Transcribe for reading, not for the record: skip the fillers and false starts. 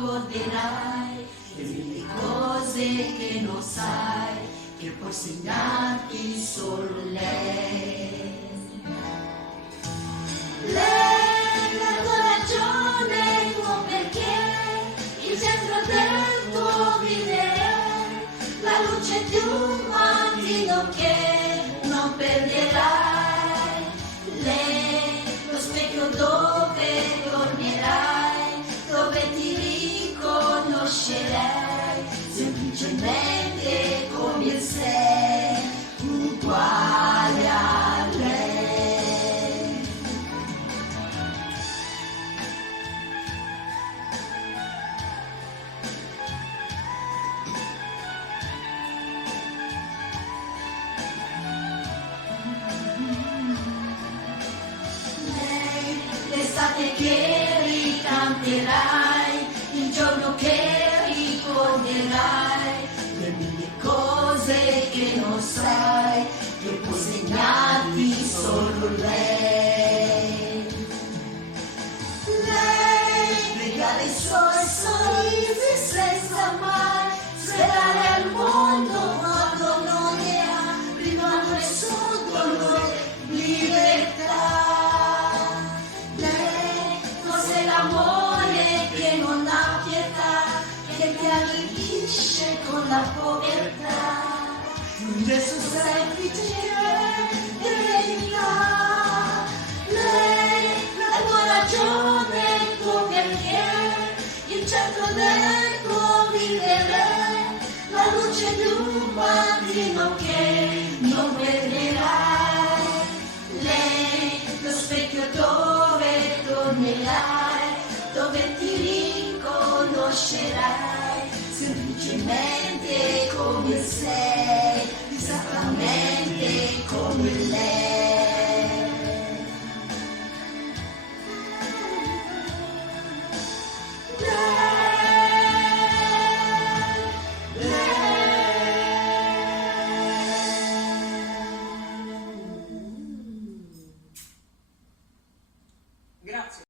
ricorderai le mille cose che non sai, che può insegnarti solo lei. Lei, la tua ragione, il tuo perché, il centro del tuo vivere, la luce di un mattino che non perderai. Lei, lo specchio dove tornerai, dove ti riconoscerai, semplicemente come sei, uguale a lei. L'estate che ricanterai, il giorno che ricorderai, le mille cose che non sai, che può segnarti solo lei. Lei regala i suoi sorrisi senza mai svelare al mondo quando non ne ha, prima nessun dolore, libertà. L'amore che non ha pietà, che ti arricchisce con la povertà, un gesto semplice e verità. Lei, la tua ragione, il tuo perché, il centro del tuo vivere, la luce di un mattino che non perderai. Lei, lo specchio dove tornerai, dove ti riconoscerai, semplicemente come sei, esattamente come lei.